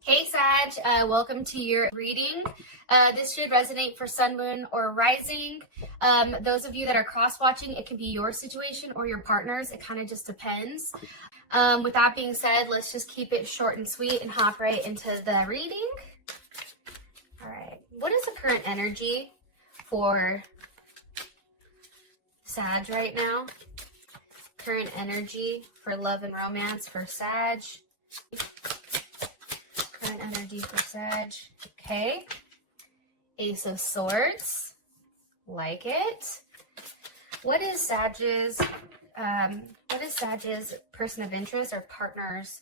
Hey Sag, welcome to your reading. This should resonate for sun, moon, or rising. Those of you that are cross-watching, it can be your situation or your partner's. It kind of just depends. With that being said, let's just keep it short and sweet and hop right into the reading. All right, what is the current energy for Sag right now? Current energy for love and romance for Sag. Current energy for Sag. Okay. Ace of Swords. Like it. What is Sag's person of interest or partner's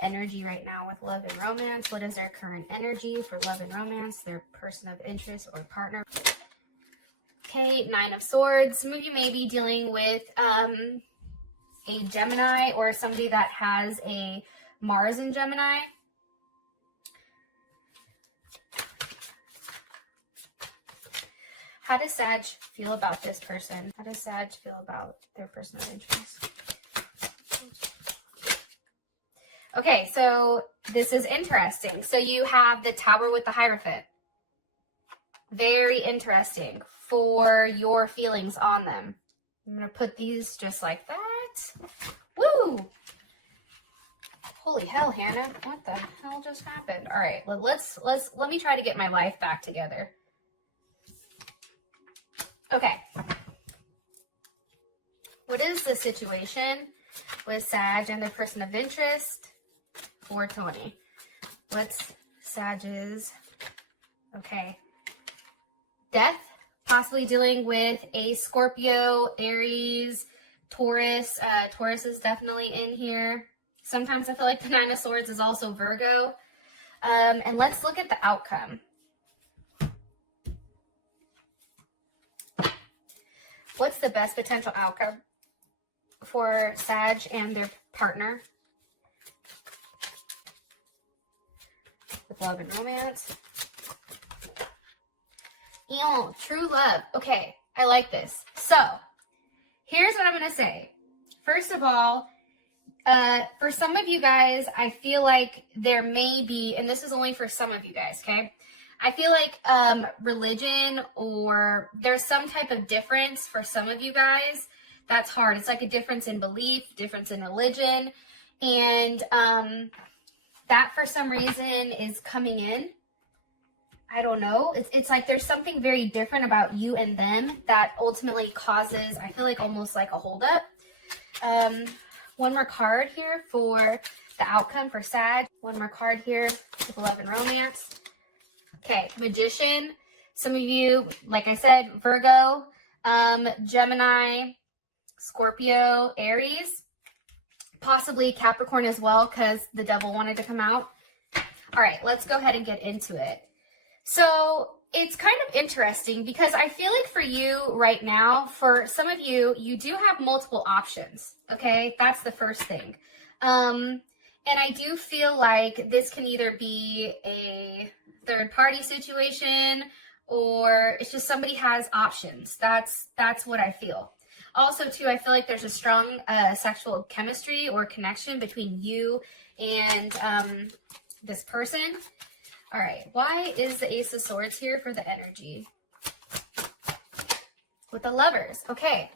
energy right now with love and romance? What is their current energy for love and romance, their person of interest or partner? Okay, Nine of Swords. Some of you may be dealing with a Gemini or somebody that has a Mars in Gemini. How does Sag feel about this person? How does Sag feel about their person of interest? Okay, so this is interesting. So you have the Tower with the Hierophant. Very interesting for your feelings on them. I'm going to put these just like that. Woo! Holy hell, Hannah. What the hell just happened? All right, let me try to get my life back together. Okay. What is the situation with Sag and their person of interest? 420. What's Sag's? Okay. Death. Possibly dealing with a Scorpio, Aries, Taurus. Taurus is definitely in here. Sometimes I feel like the Nine of Swords is also Virgo. And let's look at the outcome. What's the best potential outcome for Sag and their partner with love and romance? Ew, true love. Okay, I like this. So, here's what I'm going to say. First of all, for some of you guys, I feel like there may be, and this is only for some of you guys, okay? I feel like religion or there's some type of difference for some of you guys. That's hard. It's like a difference in belief, difference in religion. And that for some reason is coming in. I don't know. It's like there's something very different about you and them that ultimately causes, I feel like almost like a holdup. One more card here for the outcome for Sag. One more card here with love and romance. Okay, Magician. Some of you, like I said, Virgo, Gemini, Scorpio, Aries, possibly Capricorn as well because the devil wanted to come out. All right, let's go ahead and get into it. So it's kind of interesting because I feel like for you right now, for some of you, you do have multiple options, okay? That's the first thing. And I do feel like this can either be a third party situation or it's just somebody has options. That's what I feel. Also too, I feel like there's a strong sexual chemistry or connection between you and this person. All right, why is the Ace of Swords here for the energy? With the Lovers, okay.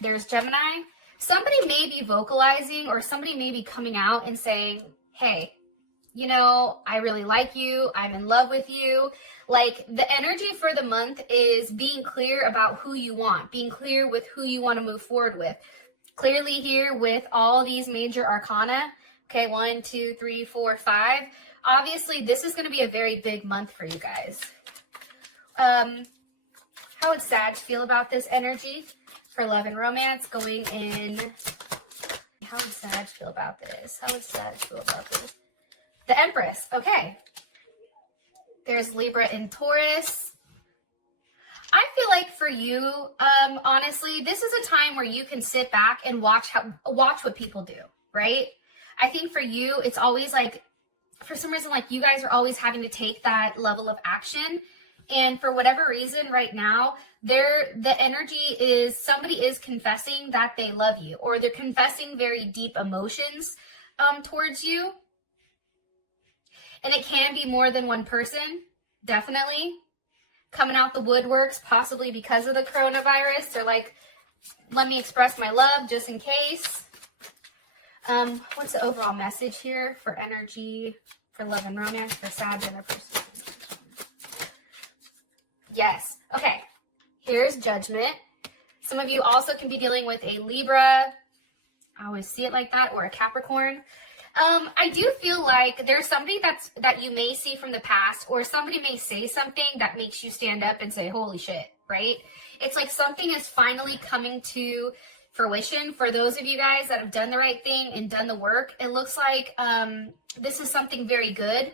There's Gemini. Somebody may be vocalizing or somebody may be coming out and saying, hey, you know, I really like you. I'm in love with you. Like the energy for the month is being clear about who you want, being clear with who you want to move forward with. Clearly here with all these major arcana. Okay, 1, 2, 3, 4, 5. Obviously, this is going to be a very big month for you guys. How would Sag feel about this energy for love and romance going in? How would Sag feel about this? How would Sag feel about this? The Empress. Okay. There's Libra and Taurus. I feel like for you, honestly, this is a time where you can sit back and watch what people do, right? I think for you, it's always like, for some reason, like you guys are always having to take that level of action. And for whatever reason right now, the energy is somebody is confessing that they love you or they're confessing very deep emotions towards you. And it can be more than one person, definitely. Coming out the woodworks, possibly because of the coronavirus. They're like, let me express my love just in case. What's the overall message here for energy, for love and romance, for Sag and their person? Yes. Okay. Here's Judgment. Some of you also can be dealing with a Libra. I always see it like that, or a Capricorn. I do feel like there's somebody that you may see from the past, or somebody may say something that makes you stand up and say, holy shit, right? It's like something is finally coming to fruition for those of you guys that have done the right thing and done the work. It looks like this is something very good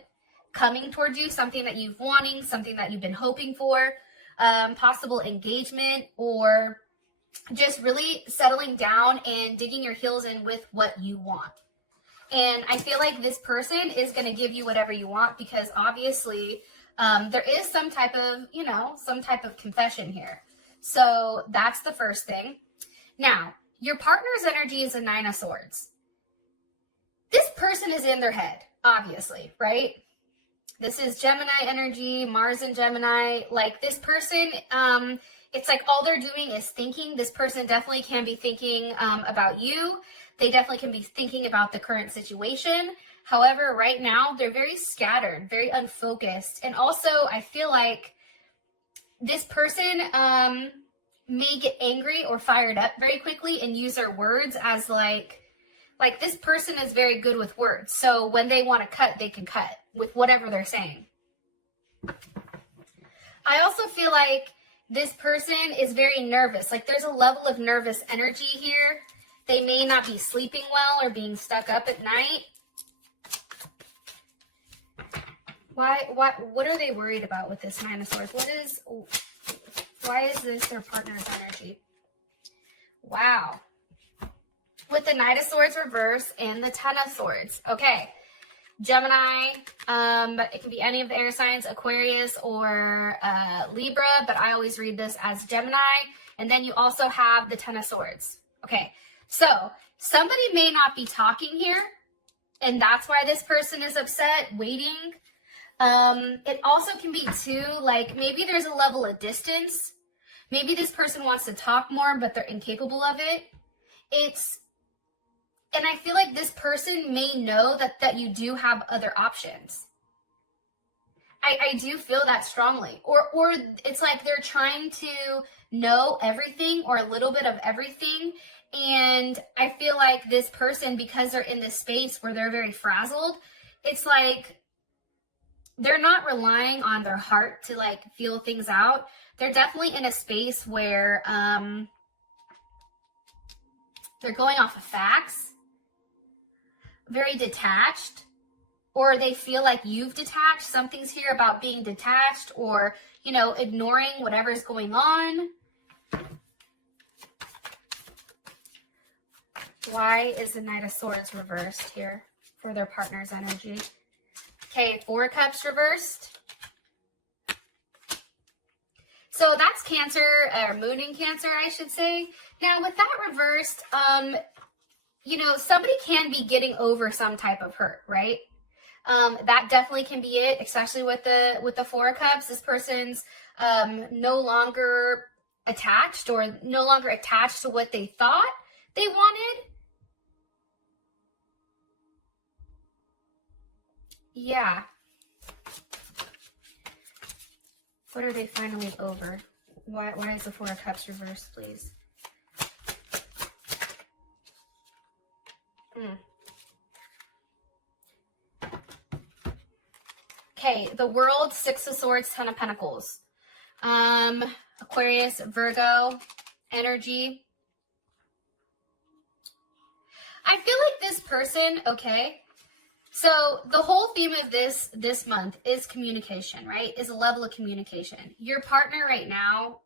coming towards you, something that you've wanting, something that you've been hoping for, possible engagement, or just really settling down and digging your heels in with what you want. And I feel like this person is going to give you whatever you want, because obviously there is some type of confession here. So that's the first thing. Now, your partner's energy is a 9 of Swords. This person is in their head, obviously, right? This is Gemini energy, Mars and Gemini. Like, this person, it's like all they're doing is thinking. This person definitely can be thinking about you. They definitely can be thinking about the current situation. However, right now, they're very scattered, very unfocused. And also, I feel like this person may get angry or fired up very quickly and use their words as like this person is very good with words. So when they want to cut, they can cut with whatever they're saying. I also feel like this person is very nervous. Like, there's a level of nervous energy here. They may not be sleeping well or being stuck up at night. What are they worried about with this 9 of Swords? Why is this their partner's energy? Wow. With the Knight of Swords reverse and the 10 of Swords. Okay. Gemini, it can be any of the air signs, Aquarius or Libra, but I always read this as Gemini. And then you also have the 10 of Swords. Okay. So somebody may not be talking here, and that's why this person is upset, waiting. It also can be too, like, maybe there's a level of distance. Maybe this person wants to talk more, but they're incapable of it. And I feel like this person may know that you do have other options. I do feel that strongly. Or it's like they're trying to know everything or a little bit of everything. And I feel like this person, because they're in this space where they're very frazzled, it's like they're not relying on their heart to like feel things out. They're definitely in a space where they're going off of facts, very detached, or they feel like you've detached. Something's here about being detached or, ignoring whatever's going on. Why is the Knight of Swords reversed here for their partner's energy? Okay, 4 of Cups reversed. So that's Cancer, or Moon in Cancer, I should say. Now, with that reversed, somebody can be getting over some type of hurt, right? That definitely can be it, especially with the 4 of Cups. This person's no longer attached, or no longer attached to what they thought they wanted. Yeah. What are they finally over? Why is the 4 of Cups reversed, please? Okay, the World, 6 of Swords, 10 of Pentacles. Aquarius, Virgo, energy. I feel like this person, okay, so the whole theme of this month is communication, right? Is a level of communication. Your partner right now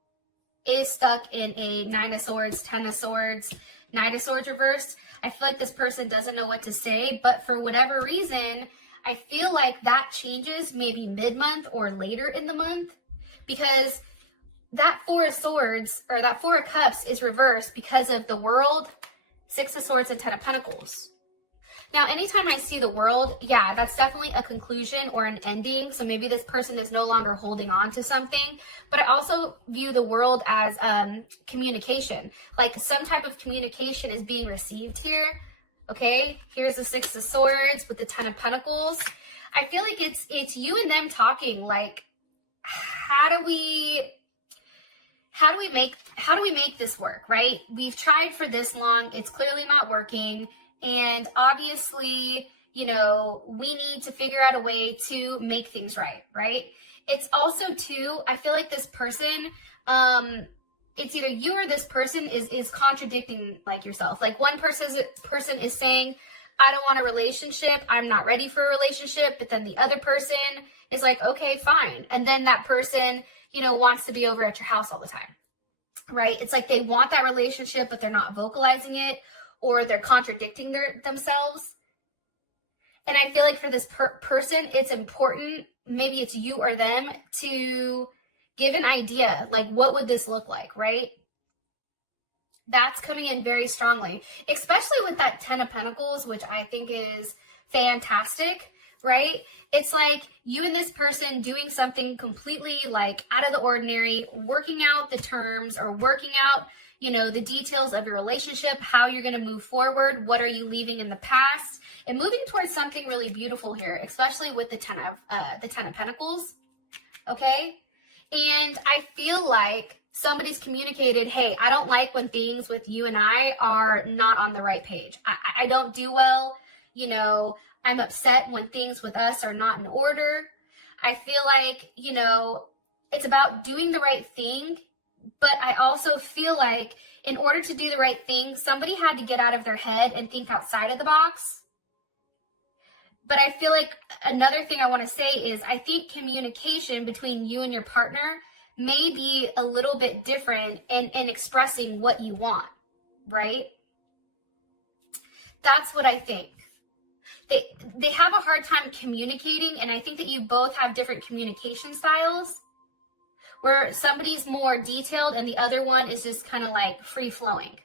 is stuck in a 9 of Swords, 10 of Swords, Knight of Swords reversed. I feel like this person doesn't know what to say, but for whatever reason, I feel like that changes maybe mid-month or later in the month, because that 4 of Swords, or that 4 of Cups is reversed because of the World, 6 of Swords, and 10 of Pentacles. Now, anytime I see the world, yeah, that's definitely a conclusion or an ending. So maybe this person is no longer holding on to something. But I also view the world as communication. Like some type of communication is being received here. Okay, here's the Six of Swords with the Ten of Pentacles. I feel like it's you and them talking. Like, how do we make this work, right? We've tried for this long. It's clearly not working. And obviously, you know, we need to figure out a way to make things right, right? It's also too, I feel like this person, it's either you or this person is contradicting like yourself. Like one person is saying, I don't want a relationship. I'm not ready for a relationship. But then the other person is like, okay, fine. And then that person, you know, wants to be over at your house all the time, right? It's like they want that relationship, but they're not vocalizing it, or they're contradicting themselves. And I feel like for this person, it's important, maybe it's you or them, to give an idea, like what would this look like, right? That's coming in very strongly, especially with that Ten of Pentacles, which I think is fantastic, right? It's like you and this person doing something completely like out of the ordinary, working out the terms or working out, you know, the details of your relationship, how you're going to move forward, what are you leaving in the past, and moving towards something really beautiful here, especially with the Ten of Pentacles, okay? And I feel like somebody's communicated, hey, I don't like when things with you and I are not on the right page. I don't do well, you know, I'm upset when things with us are not in order. I feel like, you know, it's about doing the right thing. But I also feel like in order to do the right thing, somebody had to get out of their head and think outside of the box. But I feel like another thing I want to say is I think communication between you and your partner may be a little bit different in expressing what you want, right? That's what I think. They have a hard time communicating, and I think that you both have different communication styles, where somebody's more detailed and the other one is just kind of like free flowing.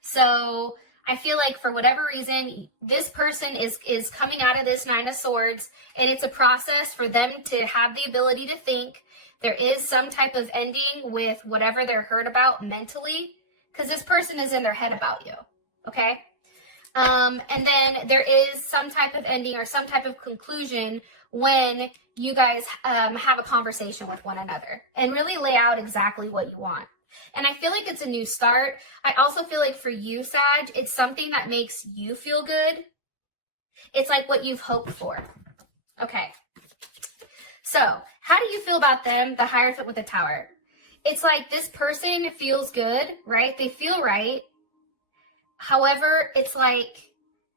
So I feel like for whatever reason, this person is coming out of this Nine of Swords, and it's a process for them to have the ability to think. There is some type of ending with whatever they're hurt about mentally, because this person is in their head about you, okay? And then there is some type of ending or some type of conclusion when you guys have a conversation with one another and really lay out exactly what you want. And I feel like it's a new start. I also feel like for you, Sag, it's something that makes you feel good. It's like what you've hoped for. Okay. So how do you feel about them, the Hierophant with the Tower? It's like this person feels good, right? They feel right. However, it's like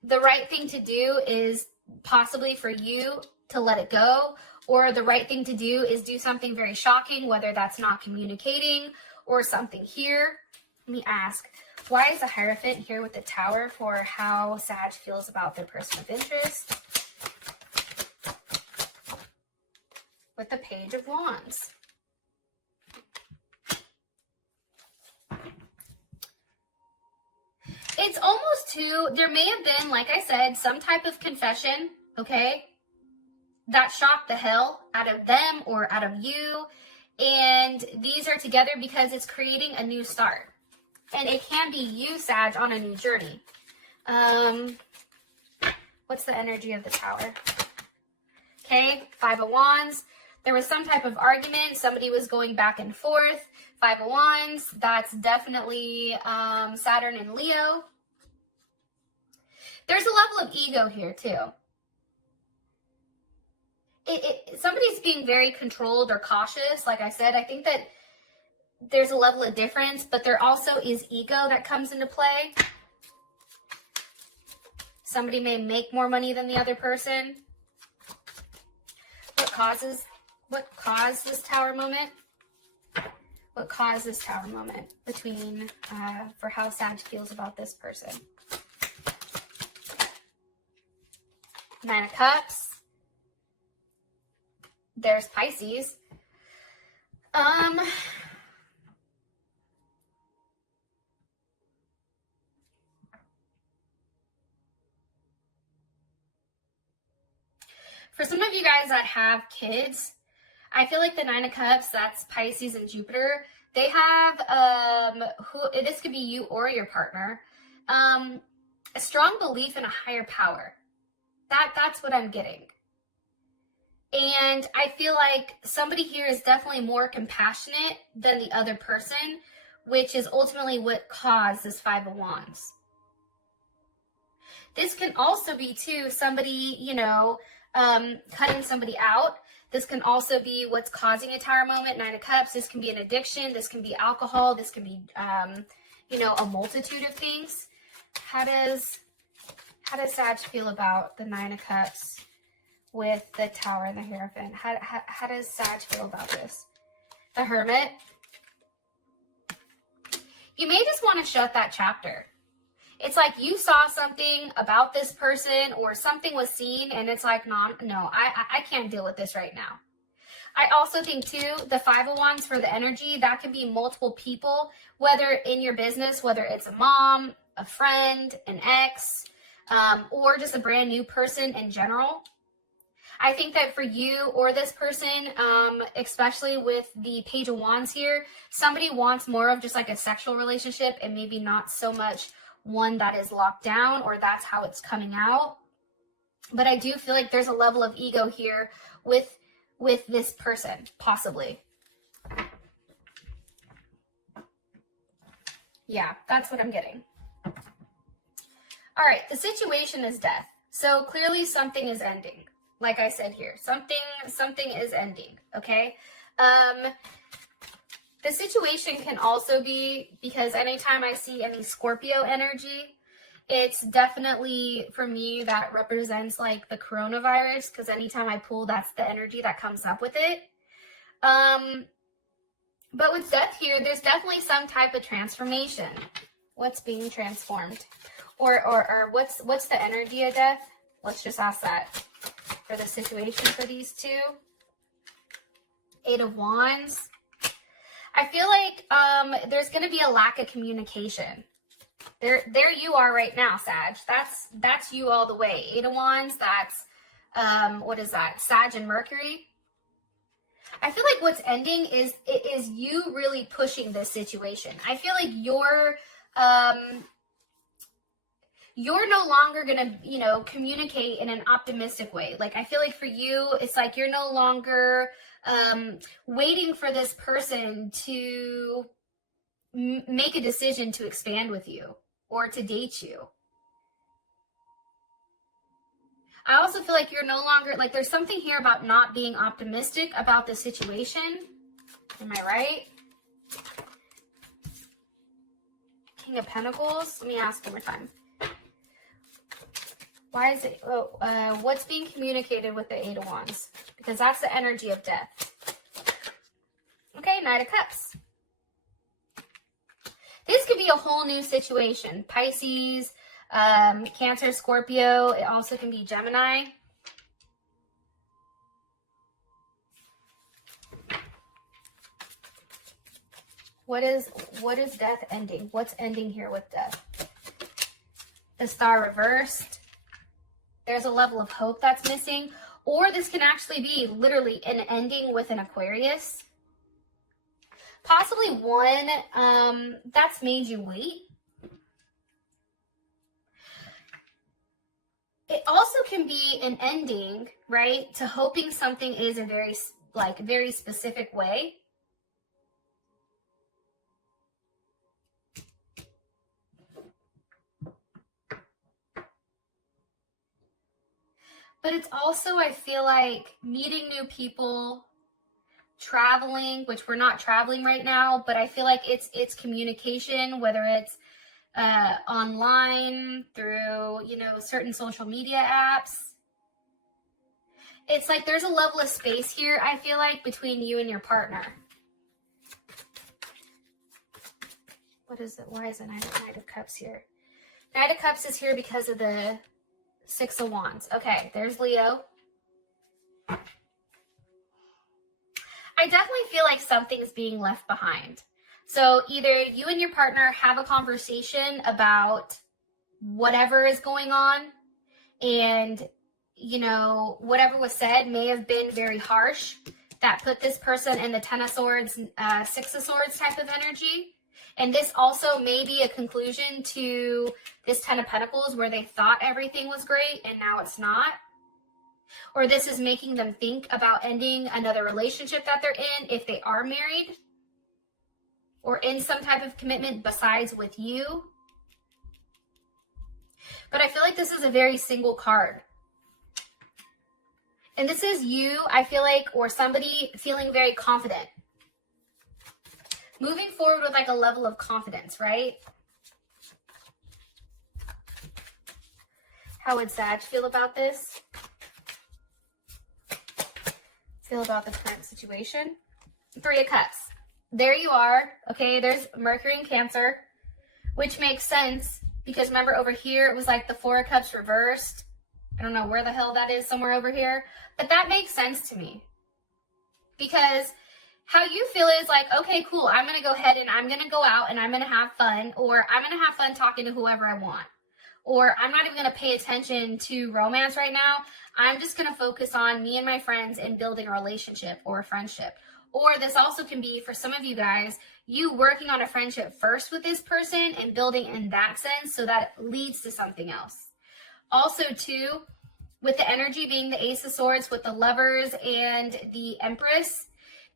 the right thing to do is possibly for you to let it go, or the right thing to do is do something very shocking, whether that's not communicating or something here. Let me ask, why is the Hierophant here with the Tower for how Sag feels about their person of interest? With the Page of Wands. It's almost too, there may have been, like I said, some type of confession, okay, that shocked the hell out of them or out of you. And these are together because it's creating a new start. And it can be you, Sag, on a new journey. What's the energy of the Tower? Okay, Five of Wands. There was some type of argument. Somebody was going back and forth. Five of Wands. That's definitely Saturn and Leo. There's a level of ego here, too. Somebody's being very controlled or cautious. Like I said, I think that there's a level of difference, but there also is ego that comes into play. Somebody may make more money than the other person. What caused this Tower moment? What caused this Tower moment between, for how Sag feels about this person? Nine of Cups. There's Pisces. For some of you guys that have kids, I feel like the Nine of Cups, that's Pisces and Jupiter, they have, this could be you or your partner, a strong belief in a higher power. That's what I'm getting. And I feel like somebody here is definitely more compassionate than the other person, which is ultimately what caused this Five of Wands. This can also be, too, somebody, you know, cutting somebody out. This can also be what's causing a Tower moment, Nine of Cups. This can be an addiction. This can be alcohol. This can be, you know, a multitude of things. How does Sag feel about the Nine of Cups with the Tower and the Hierophant? How does Sag feel about this? The Hermit. You may just want to shut that chapter. It's like you saw something about this person or something was seen and it's like, no, I can't deal with this right now. I also think, too, the Five of Wands for the energy, that can be multiple people, whether in your business, whether it's a mom, a friend, an ex, or just a brand new person in general. I think that for you or this person, especially with the Page of Wands here, somebody wants more of just like a sexual relationship and maybe not so much one that is locked down or that's how it's coming out. But I do feel like there's a level of ego here with this person, possibly. Yeah, that's what I'm getting. All right, the situation is death. So clearly something is ending. Like I said here, something is ending, okay? The situation can also be, because anytime I see any Scorpio energy, it's definitely, for me, that represents like the coronavirus, because anytime I pull, that's the energy that comes up with it. But with death here, there's definitely some type of transformation. What's being transformed? Or what's the energy of death? Let's just ask that for the situation for these two. Eight of Wands. I feel like there's going to be a lack of communication. There you are right now, Sag. That's you all the way. Eight of Wands, that's, what is that? Sag and Mercury. I feel like what's ending is you really pushing this situation. I feel like you're no longer going to, you know, communicate in an optimistic way. Like, I feel like for you, it's like you're no longer waiting for this person to make a decision to expand with you or to date you. I also feel like you're no longer, like, there's something here about not being optimistic about the situation. Am I right? King of Pentacles. Let me ask one more time. Why is it, what's being communicated with the Eight of Wands? Because that's the energy of death. Okay, Knight of Cups. This could be a whole new situation. Pisces, Cancer, Scorpio. It also can be Gemini. What is death ending? What's ending here with death? The Star reversed. There's a level of hope that's missing. Or this can actually be literally an ending with an Aquarius. Possibly one that's made you wait. It also can be an ending, right, to hoping something is a very specific way. But it's also, I feel like, meeting new people, traveling, which we're not traveling right now, but I feel like it's communication, whether it's online, through, you know, certain social media apps. It's like there's a level of space here, I feel like, between you and your partner. What is it? Why is it Knight of Cups here? Knight of Cups is here because of the Six of Wands. Okay, there's Leo. I definitely feel like something's being left behind. So either you and your partner have a conversation about whatever is going on, and you know, whatever was said may have been very harsh. That put this person in the 10 of Swords, 6 of Swords type of energy. And this also may be a conclusion to this 10 of Pentacles where they thought everything was great and now it's not. Or this is making them think about ending another relationship that they're in if they are married. Or in some type of commitment besides with you. But I feel like this is a very single card. And this is you, I feel like, or somebody feeling very confident. Moving forward with like a level of confidence, right? How would Sag feel about this? Feel about the current situation? 3 of Cups. There you are. Okay, there's Mercury in Cancer, which makes sense because remember over here it was like the 4 of Cups reversed. I don't know where the hell that is, somewhere over here. But that makes sense to me. Because how you feel is like, okay, cool, I'm going to go ahead and I'm going to go out and I'm going to have fun. Or I'm going to have fun talking to whoever I want. Or I'm not even going to pay attention to romance right now. I'm just going to focus on me and my friends and building a relationship or a friendship. Or this also can be, for some of you guys, you working on a friendship first with this person and building in that sense so that it leads to something else. Also, too, with the energy being the Ace of Swords with the Lovers and the Empress,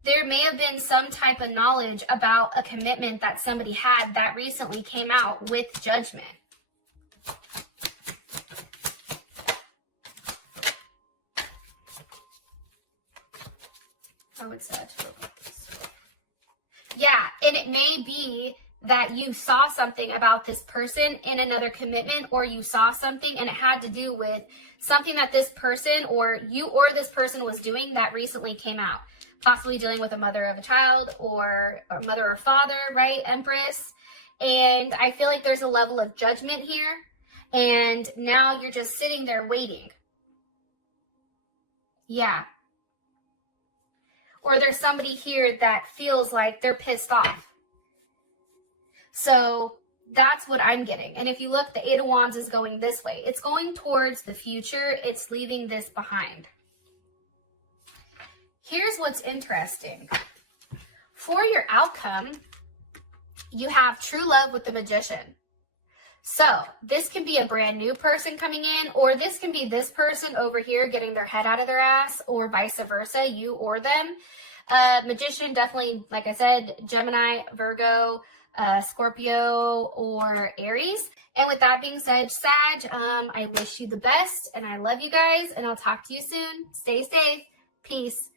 there may have been some type of knowledge about a commitment that somebody had that recently came out with Judgment. How would Sag feel about this? Yeah, and it may be that you saw something about this person in another commitment, or you saw something and it had to do with something that this person or you or this person was doing that recently came out. Possibly dealing with a mother of a child or mother or father, right, Empress? And I feel like there's a level of judgment here. And now you're just sitting there waiting. Yeah. Or there's somebody here that feels like they're pissed off. So that's what I'm getting. And if you look, the 8 of Wands is going this way. It's going towards the future. It's leaving this behind. Here's what's interesting. For your outcome, you have true love with the Magician. So this can be a brand new person coming in, or this can be this person over here getting their head out of their ass, or vice versa, you or them. Magician, definitely, like I said, Gemini, Virgo, Scorpio, or Aries. And with that being said, Sag, I wish you the best, and I love you guys, and I'll talk to you soon. Stay safe. Peace.